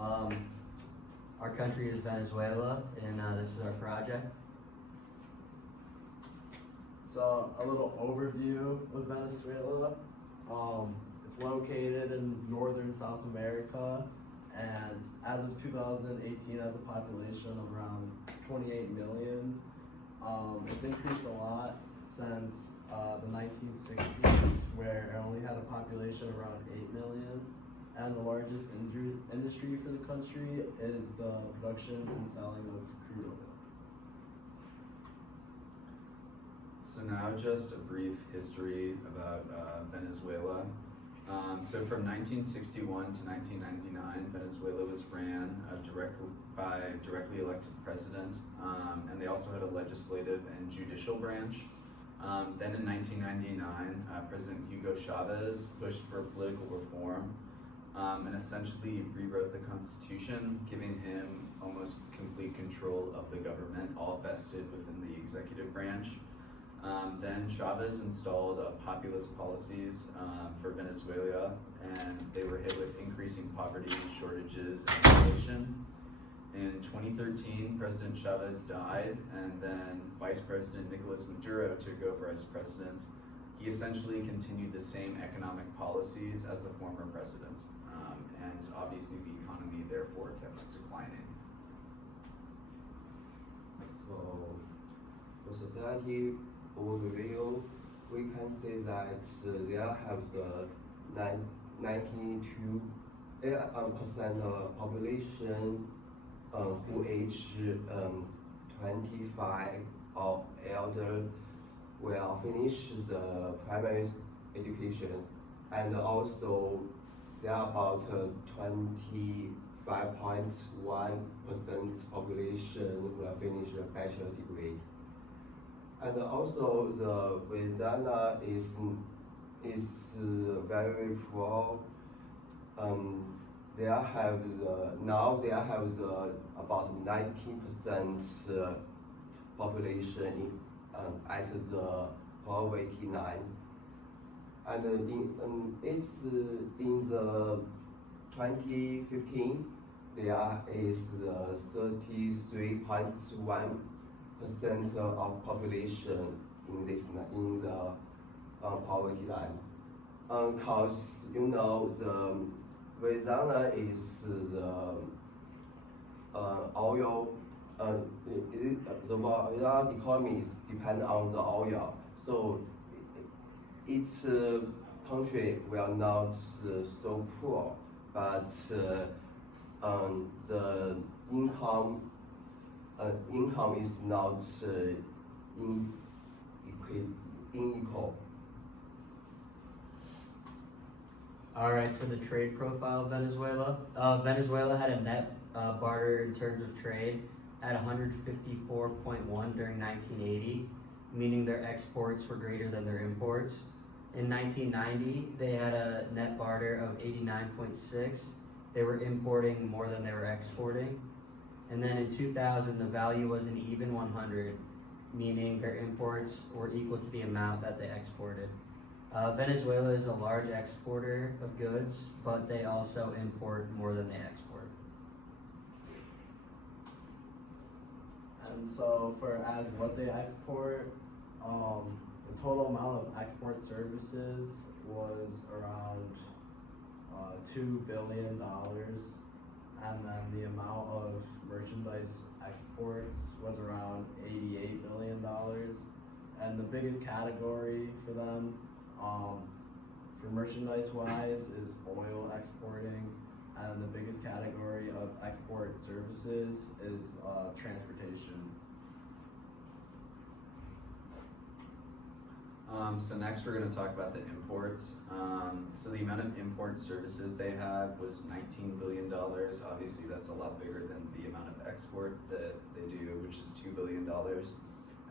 Um, our country is Venezuela, and this is our project. So a little overview of Venezuela. It's located in northern South America, and as of 2018 has a population of around 28 million. It's increased a lot since the 1960s, where it only had a population of around 8 million. And the largest industry for the country is the production and selling of crude oil. So now just a brief history about Venezuela. So from 1961 to 1999, Venezuela was ran by directly elected president, and they also had a legislative and judicial branch. Then in 1999, President Hugo Chavez pushed for political reform and essentially rewrote the constitution, giving him almost complete control of the government, all vested within the executive branch. Then Chavez installed populist policies for Venezuela, and they were hit with increasing poverty, shortages, and inflation. In 2013, President Chavez died, and then Vice President Nicolas Maduro took over as president. He essentially continued the same economic policies as the former president, and obviously the economy therefore kept declining. So, for society overview, we can say that there have the 92% population who age 25 or elder will finish the primary education, and also there are about 25.1% population will finish a bachelor degree. And also the Venezuela is very poor. They have about 19% population at the poverty line, and in the 2015 there is 33.1% of population in the poverty line. Cause the Venezuela is the oil. The Venezuela economy is dependent on the oil, so its country will not so poor, but the income is not unequal. All right, so the trade profile of Venezuela. Venezuela had a net barter in terms of trade at 154.1 during 1980, meaning their exports were greater than their imports. In 1990, they had a net barter of 89.6. They were importing more than they were exporting. And then in 2000, the value was an even 100, meaning their imports were equal to the amount that they exported. Venezuela is a large exporter of goods, but they also import more than they export. And so for as what they export, the total amount of export services was around $2 billion, and then the amount of merchandise exports was around $88 million. And the biggest category for them, for merchandise wise, is oil exporting, and the biggest category of export services is transportation. So next we're going to talk about the imports. So the amount of import services they have was $19 billion. Obviously that's a lot bigger than the amount of export that they do, which is $2 billion.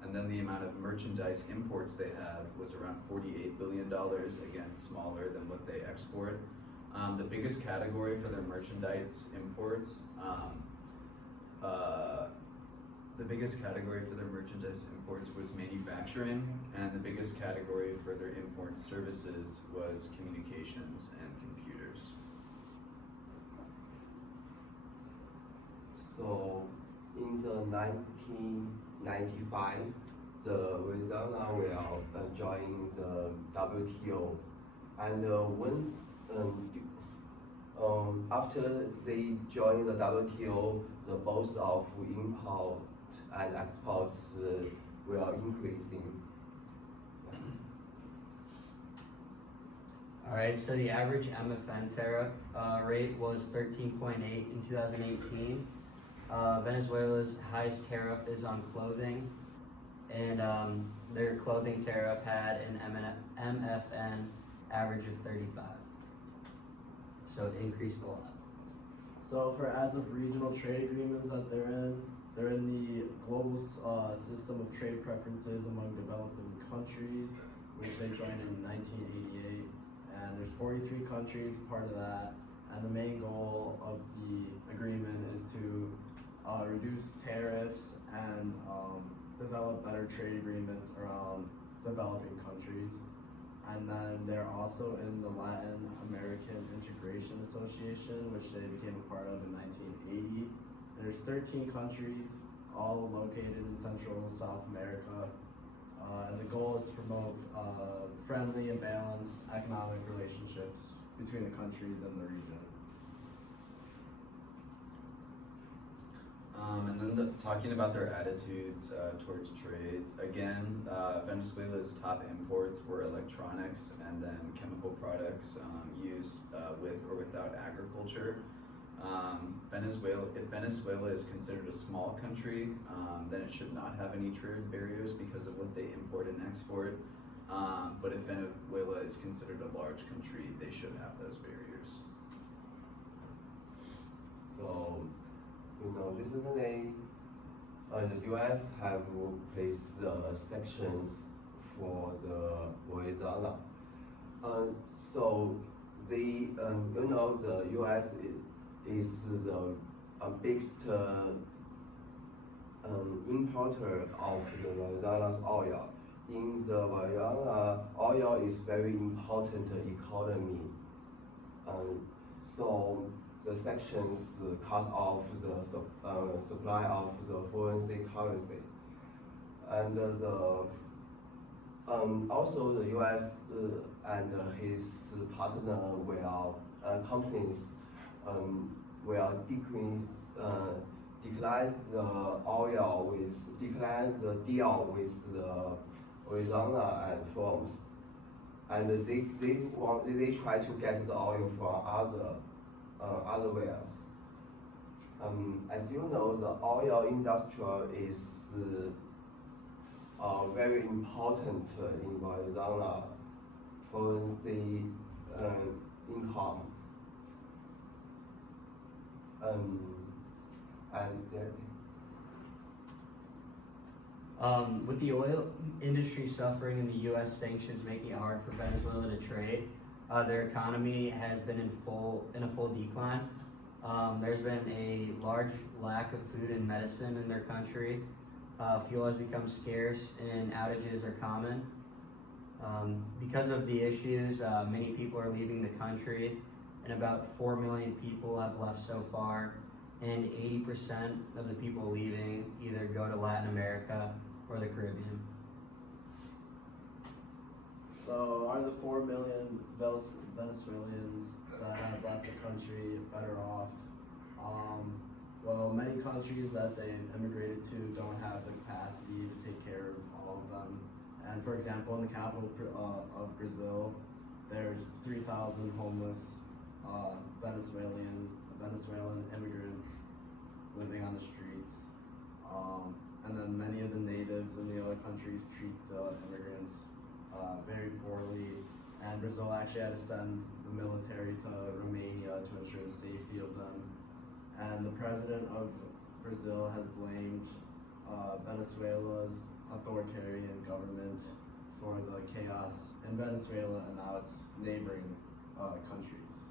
And then the amount of merchandise imports they had was around $48 billion, again smaller than what they export. The biggest category for their merchandise imports was manufacturing, and the biggest category for their import services was communications and computers. 1995, the Venezuela will join the WTO, and after they join the WTO, the both of import and exports will increasing. Alright, so the average MFN tariff rate was 13.8 in 2018. Venezuela's highest tariff is on clothing, and their clothing tariff had an MFN average of 35. So it increased a lot. So for as of regional trade agreements that they're in the global system of trade preferences among developing countries, which they joined in 1988. And there's 43 countries part of that. And the main goal of the agreement is to reduce tariffs and develop better trade agreements around developing countries. And then they're also in the Latin American Integration Association, which they became a part of in 1980. There's 13 countries, all located in Central and South America. And the goal is to promote friendly and balanced economic relationships between the countries and the region. And then talking about their attitudes towards trades, again, Venezuela's top imports were electronics and then chemical products used with or without agriculture. If Venezuela is considered a small country, then it should not have any trade barriers because of what they import and export. But if Venezuela is considered a large country, they should have those barriers. So, recently, the U.S. have placed sanctions for the Venezuela. So the the U.S. is the biggest importer of the Venezuela's oil. In the Venezuela, oil is very important economy. So the sanctions cut off the supply of the foreign currency, and also the U.S. And his partner will companies will decline the deal with the Venezuela and firms, and they try to get the oil from other ways. As you know, the oil industry is very important in Venezuela foreign income. And that's it. With the oil industry suffering and the U.S. sanctions making it hard for Venezuela to trade, their economy has been in a full decline. There's been a large lack of food and medicine in their country. Fuel has become scarce and outages are common. Because of the issues, many people are leaving the country, and about 4 million people have left so far, and 80% of the people leaving either go to Latin America or the Caribbean. So are the 4 million Venezuelans that have left the country better off? Well, many countries that they immigrated to don't have the capacity to take care of all of them. And for example, in the capital of Brazil, there's 3,000 homeless Venezuelan immigrants living on the streets. And then many of the natives in the other countries treat the immigrants very poorly. And Brazil actually had to send the military to Romania to ensure the safety of them. And the president of Brazil has blamed Venezuela's authoritarian government for the chaos in Venezuela and now its neighboring countries.